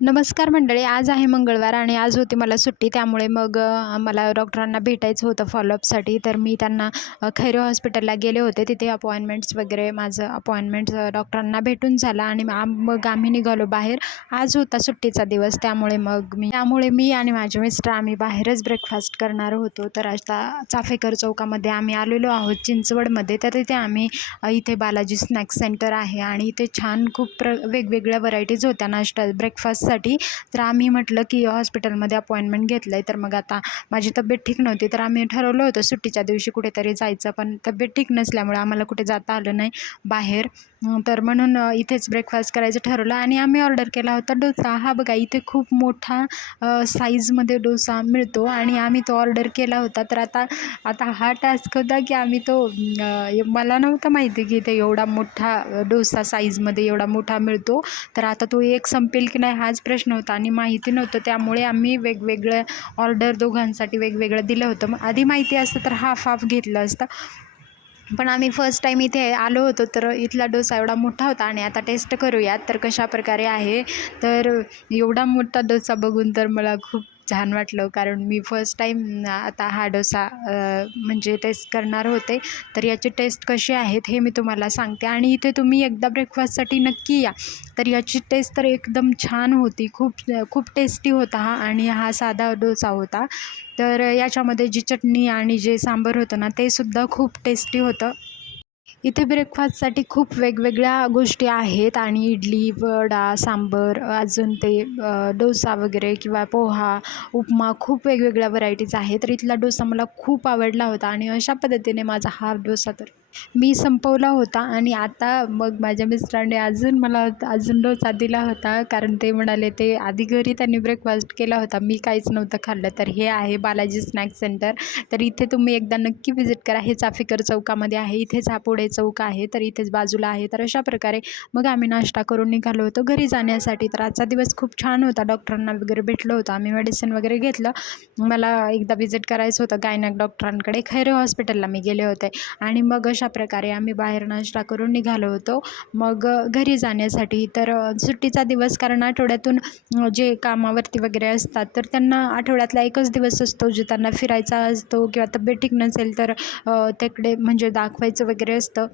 नमस्कार मंडळी आज आहे मंगळवार आणि आज होती मला सुट्टी त्यामुळे मग मला डॉक्टरांना भेटायचं होतं फॉलोअपसाठी. तर मी त्यांना खैरो हॉस्पिटलला गेले होते. तिथे अपॉइंटमेंट्स वगैरे माझं अपॉइंटमेंट्स डॉक्टरांना भेटून झाला आणि मग आम्ही निघालो बाहेर. आज होता सुट्टीचा दिवस त्यामुळे मग मी त्यामुळे मी आणि माझे मिस्टर आम्ही बाहेरच ब्रेकफास्ट करणार होतो. तर आता चाफेकर चौकामध्ये आम्ही आलेलो आहोत चिंचवडमध्ये. तर तिथे आम्ही इथे बालाजी स्नॅक्स सेंटर आहे आणि इथे छान खूप प्र वेगवेगळ्या व्हरायटीज होत्या. नाश्ता टेस्टसाठी तर आम्ही म्हटलं की हॉस्पिटलमध्ये अपॉइंटमेंट घेतलं आहे तर मग आता माझी तब्येत ठीक नव्हती तर आम्ही ठरवलं होतं सुट्टीच्या दिवशी कुठेतरी जायचं पण तब्येत ठीक नसल्यामुळे आम्हाला कुठे जाता आलं नाही बाहेर. तर म्हणून इथेच ब्रेकफास्ट करायचं ठरवलं आणि आम्ही ऑर्डर केला होता डोसा. हा बघा इथे खूप मोठा साईजमध्ये डोसा मिळतो आणि आम्ही तो ऑर्डर केला होता. तर आता आता हा टास्क होता की आम्ही तो मला नव्हतं माहिती की ते एवढा मोठा डोसा साईजमध्ये एवढा मोठा मिळतो. तर आता तो एक संपेल की नाही हाच प्रश्न होता आणि माहिती नव्हतं. त्यामुळे आम्ही वेगवेगळं ऑर्डर दोघांसाठी वेगवेगळं दिलं होतं. मग आधी माहिती असतं तर हाफ हाफ घेतलं असतं. पण आम्ही फर्स्ट टाईम इथे आलो होतो तर इथला डोसा एवढा मोठा होता आणि आता टेस्ट करूयात. तर कशा प्रकारे आहे? तर एवढा मोठा डोसा बघून तर मला खूप छान वाटलं. कारण मी फर्स्ट टाईम आता हा डोसा म्हणजे टेस्ट करणार होते. तर याची टेस्ट कशी आहेत हे मी तुम्हाला सांगते. आणि इथे तुम्ही एकदा ब्रेकफास्टसाठी नक्की या. तर याची टेस्ट तर एकदम छान होती. खूप खूप टेस्टी होता हा आणि हा साधा डोसा होता. तर याच्यामध्ये जी चटणी आणि जे सांबर होतं ना ते सुद्धा खूप टेस्टी होतं. इथे ब्रेकफास्टसाठी खूप वेगवेगळ्या गोष्टी आहेत आणि इडली वडा सांबर अजून ते डोसा वगैरे किंवा पोहा उपमा खूप वेगवेगळ्या व्हरायटीज आहेत. तर इथला डोसा मला खूप आवडला होता आणि अशा पद्धतीने माझा हा डोसा तर मी संपवला होता आणि आता मग माझ्या मिस्टरांनी अजून मला अजून डोसा दिला होता. कारण ते म्हणाले ते आधी घरी त्यांनी ब्रेकफास्ट केला होता. मी काहीच नव्हतं खाल्लं. तर हे आहे बालाजी स्नॅक सेंटर तर इथे तुम्ही एकदा नक्की व्हिजिट करा. हे चाफेकर चौकामध्ये आहे. इथेच हा पुढे चौक आहे. तर इथेच बाजूला आहे. तर अशा प्रकारे मग आम्ही नाश्ता करून निघालो होतो. घरी जाण्यासाठी तर आजचा दिवस खूप छान होता. डॉक्टरांना वगैरे भेटलो होतं. आम्ही मेडिसिन वगैरे घेतलं. मला एकदा व्हिजिट करायचं होतं. गायनाक डॉक्टरांकडे. खैरे हॉस्पिटलला मी गेले होते. आणि मग अशा प्रकारे आम्ही बाहेर नाश्ता करून निघालो होतो. मग घरी जाण्यासाठी तर सुट्टीचा दिवस कारण आठवड्यातून जे कामावरती वगैरे असतात तर त्यांना आठवड्यातला एकच दिवस असतो जे त्यांना फिरायचा असतो किंवा तब्येत ठीक नसेल तर तिकडे म्हणजे दाखवायचं वगैरे असतं.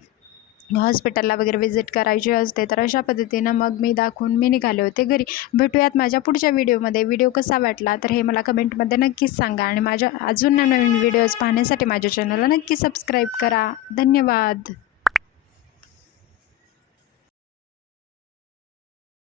हॉस्पिटलला वगैरे विजिट करायची असते तर अशा पद्धतीनं मग मी दाखवून मी निघाले होते घरी. भेटूयात माझ्या पुढच्या व्हिडिओमध्ये. व्हिडिओ कसा वाटला तर हे मला कमेंटमध्ये नक्कीच सांगा आणि माझ्या अजून नवीन व्हिडिओज पाहण्यासाठी माझ्या चॅनलला नक्की सबस्क्राईब करा. धन्यवाद.